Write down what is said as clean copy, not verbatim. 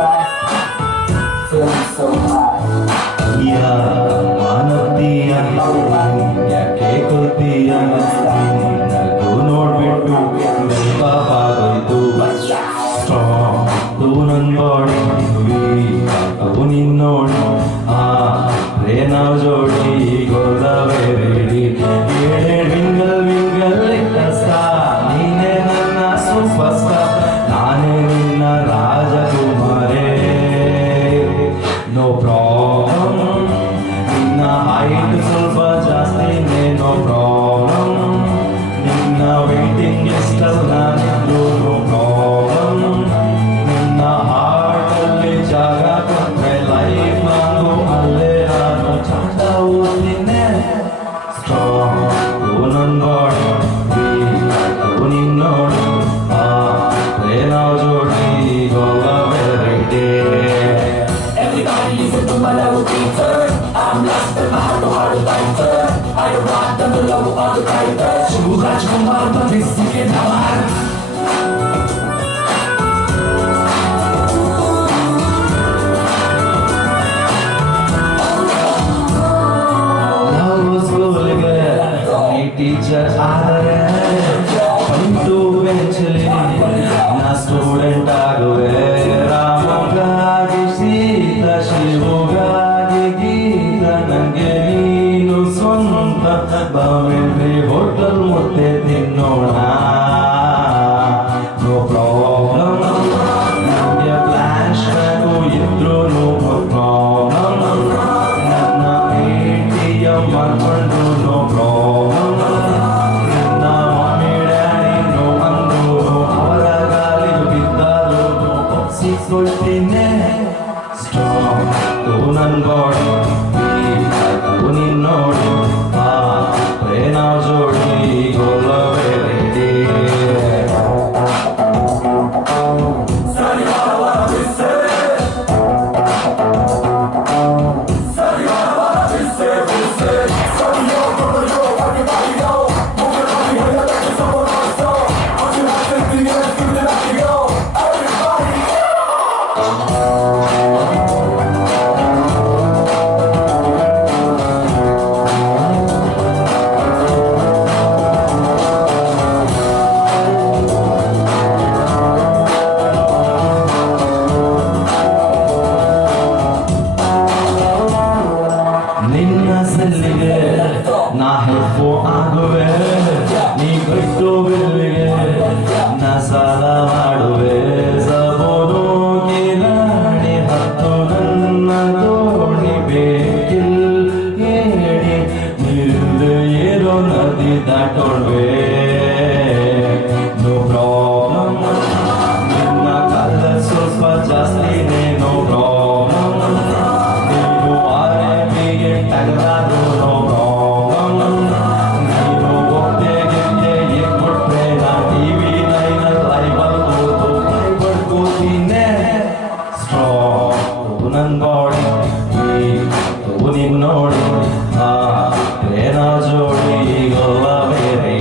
back, feeling so high. Yeah, manattiya yaake kultiya nalgu nodbittu velka bagoytu strong tu nan body weak agu ninnodi prena jodi golaveri ede wingle wingle like a star neene nanna superstar naane ninna rajakumare no problem ninna height ಸ್ವಲ್ಪ ಜಾಸ್ತಿನೇ no problem ninna waiting list ಅಲ್ಲಿ ನಾನಿದ್ದು no problem ನಿನ್ನ heart ಅಲ್ಲಿ ಜಾಗ ಕೊಟ್ರೆ life ನಾನು ಅಲ್ಲೇ ನಾನು ಚಂದ ಓದ್ತೀನಿ strong ನನ್ body weak ನಿನ್ನೋಡಿ ನಾವು ಜೋಡಿ golaveri Everybody listen to my level beater. I'm lost in my heart to heart fighter. I rock them below all the fighters. Shivu Rajkumar, the mystic in our heart. Love was good girl, my teacher ಆದರೆ ಬಂತು ಬೆಂಚಲಿ ನಾ student ಆಗುವೆ ರಾಮಗಾಗಿ ಸೀತ ಶಿವುಗಾಗಿ ಗೀತ ನನಗೆ ನೀನು ಸ್ವಂತ ಬಾವೆಂದ್ರೆ hotel ಮುದ್ದೆ ತಿನ್ನೋಣ no problem ನನಗೆ flash back ಇದ್ರು ನೋ ಪ್ರಾಬ್ಲಮ್ ನನ್ನ ATM ಮಾಡ್ಕೊಂಡು ನೋ ಪ್ರಾಬ್ಲಮ್ ನನ್ನ ಮಮ್ಮಿ ಡ್ಯಾಡಿ ನೋ ಅಂದ್ರು ಅವರ ಗಾಳಿಗೆ ಬಿದ್ದರು ಒಪ್ಸಿಕೊಳ್ತೀನಿ ಸ್ಟ್ರಾಂಗ್ ನನ್ ಬಾಡಿ ನಿನ್ನೋಡಿ ನಾವು ಜೋಡಿ golaveri ನಿನ್ನ ಸಲ್ಲಿಗೆ ನಾ ಹೆಪ್ಪು ಆಗುವೆ ನೀ ಬಿಟ್ಟು ಬಿಡುವೆ ನಾ ಸಾಲ ಮಾಡುವೆ ಸಬೋನು ಕಿರಾಣಿ ಹತ್ತು ನನ್ನ ದೋಣಿ ಬೇಕಿಲ್ ಹೇಳಿ ನಿಲ್ಲು ಏರೋ ನದಿ ದಾಟೋಳ್ವೆ ನೋ ಪ್ರಾಬ್ಲಮ್ ನಿನ್ನ ಕಲ್ಲ ಸ್ವಲ್ಪ ಜಾಸ್ತಿನೇ ನೋ ಪ್ರಾಬ್ಲಮ್ ನೀನು ಆರ್ಮಿಗೆ ಟಗರಾದ್ರು ನೋ ಪ್ರಾಬ್ಲಮ್ ನೀನು ಒತ್ತೆ ಗೆದ್ದೆ ಕೊಟ್ರೆ ನಾ TV 9 ಲೈವಲ್ಲಿ ಕೂತು ಬಡ್ಕೋತೀನಿ ಸ್ಟ್ರಾಂಗ್ ನನ್ ಬಾಡಿ ನಿನ್ನೋಡಿ ಏನೋ ಜೋಡಿ golaveri